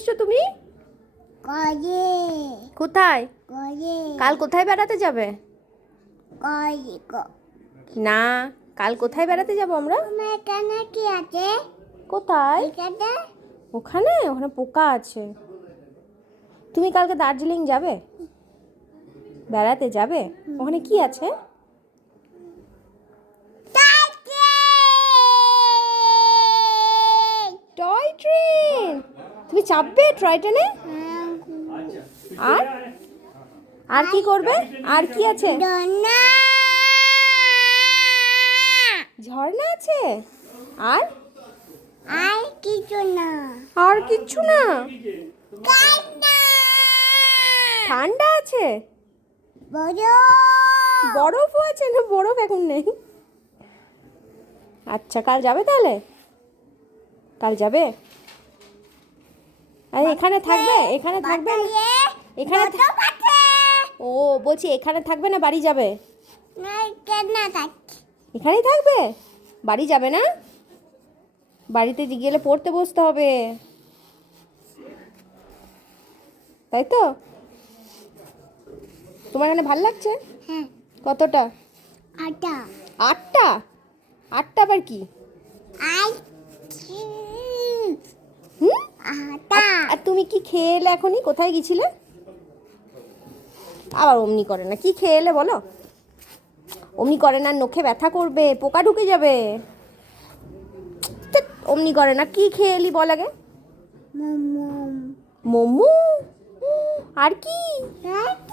এসছো তুমি? কোথায়? কাল কোথায় বেড়াতে যাবে? না কাল কোথায় বেড়াতে যাব আমরা? কি আছে? কোথায়? ওখানে? ওখানে পোকা আছে। তুমি কালকে দার্জিলিং যাবে? বেড়াতে যাবে? ওখানে কি আছে টয় ট্রেন তুমি চাপবে টয় ট্রেনে আর? আর কি করবে? আর কি আছে? ঝর্ণা আছে? আর? আর কিছু না। আর কিচ্ছু না? ঠান্ডা আছে? বড় বরফও আছে না? বরফ এখন নেই। আচ্ছা কাল যাবে তাহলে? কাল যাবে? আরে এখানে থাকবে এখানে থাকবে? এখানে ও বলছি এখানে থাকবে না বাড়ি যাবে? এখানেই থাকবে? বাড়ি যাবে না? বাড়িতে গেলে পড়তে বসতে হবে। তাই তো? তোমার এখানে ভালো লাগছে? হ্যাঁ। কতটা? আটটা। আটটা? আটটা আবার কি? আই আর তুমি কি খেয়ে এলে এখনই? কোথায় গেছিলে আবার অমনি করে না। কি খেয়ে এলে বলো? অমনি করে না নখে ব্যথা করবে পোকা ঢুকে যাবে। অমনি করে না। কি খেয়ে এলি বল আগে? মোমো। আর কি? রাইট